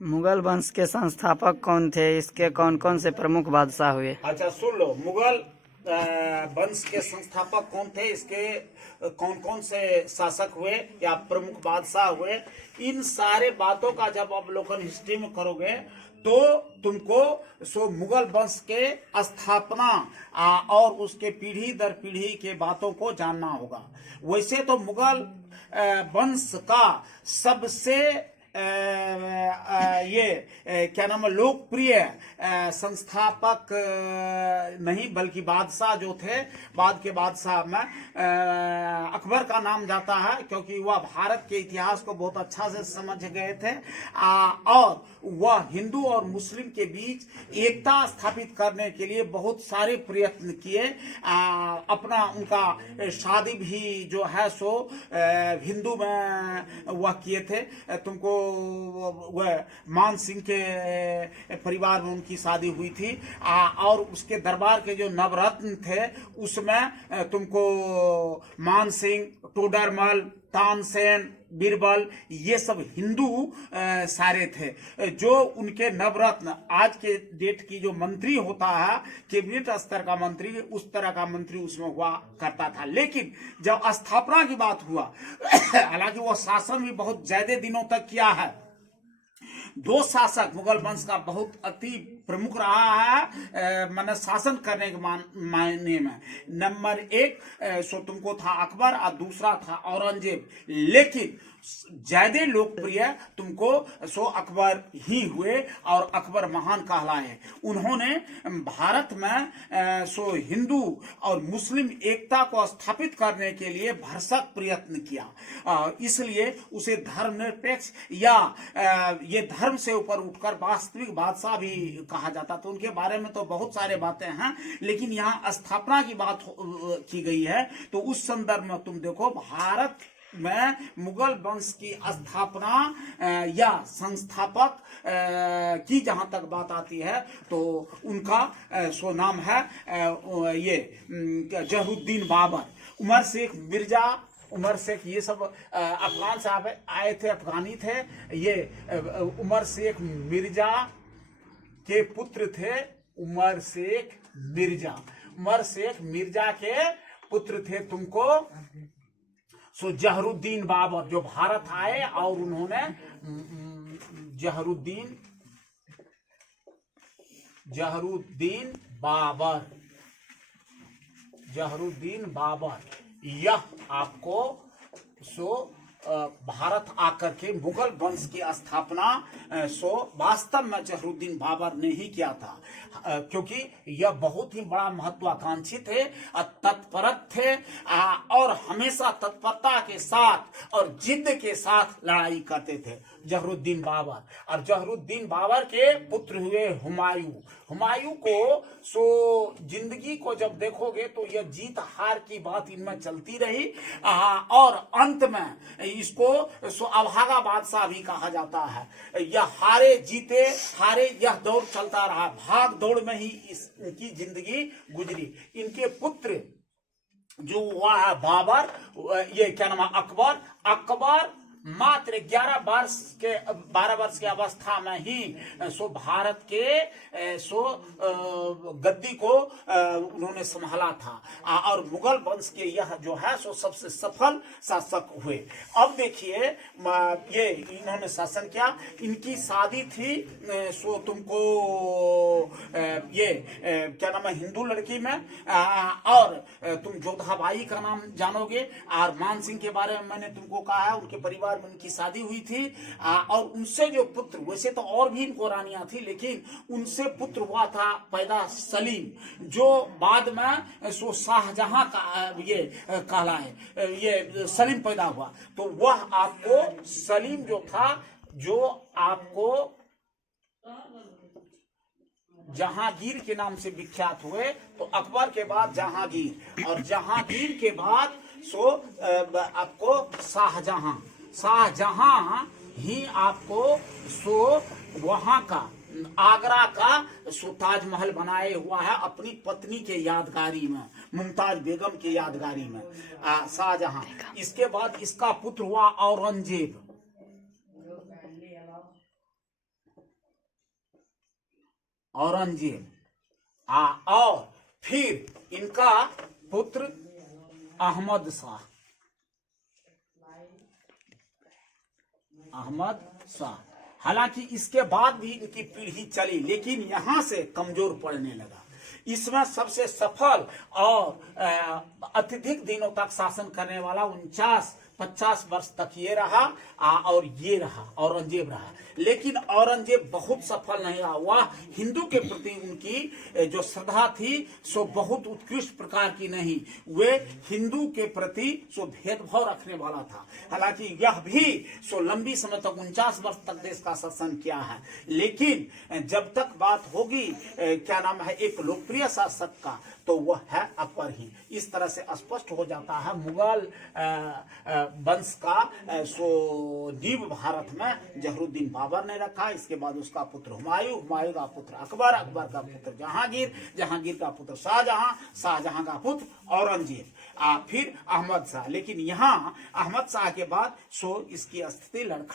मुगल वंश के संस्थापक कौन थे? इसके कौन कौन से प्रमुख बादशाह हुए? अच्छा सुन लो, मुगल वंश के संस्थापक कौन थे, इसके कौन कौन से शासक हुए या प्रमुख बादशाह हुए, इन सारे बातों का जब अवलोकन हिस्ट्री में करोगे तो तुमको मुगल वंश के स्थापना और उसके पीढ़ी दर पीढ़ी के बातों को जानना होगा। वैसे तो मुगल वंश का सबसे क्या नाम है, लोकप्रिय संस्थापक नहीं बल्कि बादशाह जो थे, बाद के बादशाह में अकबर का नाम जाता है, क्योंकि वह भारत के इतिहास को बहुत अच्छा से समझ गए थे और वह हिंदू और मुस्लिम के बीच एकता स्थापित करने के लिए बहुत सारे प्रयत्न किए। अपना उनका शादी भी जो है सो हिंदू में वह किए थे। तुमको वह मान सिंह के परिवार में उनकी शादी हुई थी और उसके दरबार के जो नवरत्न थे उसमें तुमको मान सिंह, टोडरमल, तानसेन, बीरबल, ये सब हिंदू सारे थे। जो उनके नवरत्न, आज के डेट की जो मंत्री होता है कैबिनेट स्तर का मंत्री, उस तरह का मंत्री उसमें हुआ करता था। लेकिन जब स्थापना की बात हुआ हालांकि वो शासन भी बहुत ज्यादा दिनों तक किया है। दो शासक मुगल वंश का बहुत अति प्रमुख रहा है मैंने शासन करने के मायने में। नंबर एक तुमको था अकबर और दूसरा था औरंगजेब, लेकिन ज्यादा लोकप्रिय तुमको अकबर ही हुए और अकबर महान कहलाए। उन्होंने भारत में हिंदू और मुस्लिम एकता को स्थापित करने के लिए भरसक प्रयत्न किया। इसलिए उसे धर्मनिरपेक्ष या ये धर्म से ऊपर उठकर वास्तविक बादशाह भी कहा जाता। तो उनके बारे में तो बहुत सारे बातें हैं, लेकिन यहाँ स्थापना की बात की गई है तो उस संदर्भ में तुम देखो, भारत में मुगल वंश की स्थापना या संस्थापक की जहां तक बात आती है तो उनका नाम है ये जहरूद्दीन बाबर। उमर शेख मिर्जा, उमर शेख, ये सब अफगान से आए थे, अफगानी थे। ये उमर शेख मिर्जा के पुत्र थे। उमर शेख मिर्जा, उमर शेख मिर्जा के पुत्र थे तुमको जहरूद्दीन बाबर, जो भारत आए और उन्होंने जहरूद्दीन बाबर यह आपको भारत आकर के मुगल वंश की स्थापना वास्तव में जहरूद्दीन बाबर ने ही किया था, क्योंकि यह बहुत ही बड़ा महत्वाकांक्षी थे, तत्पर थे और हमेशा तत्परता के साथ और जिद्द के साथ लड़ाई करते थे जहरूद्दीन बाबर। और जहरूद्दीन बाबर के पुत्र हुए हुमायूं। हुमायूं को जिंदगी को जब देखोगे तो यह जीत हार की बात इनमें चलती रही और अंत में इसको अभागा बादशाह भी कहा जाता है। यह हारे जीते हारे यह दौर चलता रहा, भाग दौड़ में ही इनकी जिंदगी गुजरी। इनके पुत्र जो हुआ है बाबर, ये क्या नाम है, अकबर मात्र 12 वर्ष की अवस्था में ही भारत के गद्दी को उन्होंने संभाला था और मुगल वंश के यह जो है सबसे सफल शासक हुए। अब देखिए, ये इन्होंने शासन किया। इनकी शादी थी तुमको ये क्या नाम है, हिंदू लड़की में। और तुम जोधाबाई का नाम जानोगे और मान सिंह के बारे में मैंने तुमको कहा है, उनके परिवार में उनकी शादी हुई थी और उनसे जो पुत्र, वैसे तो और भी इनको रानियां थी, लेकिन उनसे पुत्र हुआ था पैदा सलीम, जो बाद में शाहजहां का ये कहलाए, ये सलीम पैदा हुआ। तो वह आपको सलीम जो था, जो आपको जहांगीर के नाम से विख्यात हुए। तो अकबर के बाद जहांगीर और जहांगीर के बाद आपको शाहजहां ही आपको वहां का आगरा का ताजमहल बनाए हुआ है अपनी पत्नी के यादगारी में, मुमताज बेगम के यादगारी में शाहजहां। इसके बाद इसका पुत्र हुआ औरंगजेब। औरंगजेब। और फिर इनका पुत्र अहमद शाह। अहमद शाह। हालांकि इसके बाद भी इनकी पीढ़ी चली, लेकिन यहां से कमजोर पड़ने लगा। इसमें सबसे सफल और अत्यधिक दिनों तक शासन करने वाला 49-50 वर्ष तक ये रहा, और ये रहा औरंगजेब रहा। लेकिन औरंगजेब बहुत सफल नहीं रहा। वह हिंदू के प्रति उनकी जो श्रद्धा थी सो बहुत उत्कृष्ट प्रकार की नहीं, वे हिंदू के प्रति सो भेदभाव रखने वाला था। हालांकि यह भी सो लंबी समय तक 49 वर्ष तक देश का शासन किया है। लेकिन जब तक बात होगी क्या नाम है एक लोकप्रिय शासक का, तो वह है अकबर ही। इस तरह से स्पष्ट हो जाता है मुगल वंश का सो नींव भारत में जहरूद्दीन बाबर ने रखा। इसके बाद उसका पुत्र हुमायूं, हुमायूं का पुत्र अकबर, अकबर का पुत्र जहांगीर, जहांगीर का पुत्र शाहजहां, शाहजहां का पुत्र औरंगजेब, फिर अहमद शाह। लेकिन यहाँ अहमद शाह के बाद सो इसकी स्थिति लड़खड़ा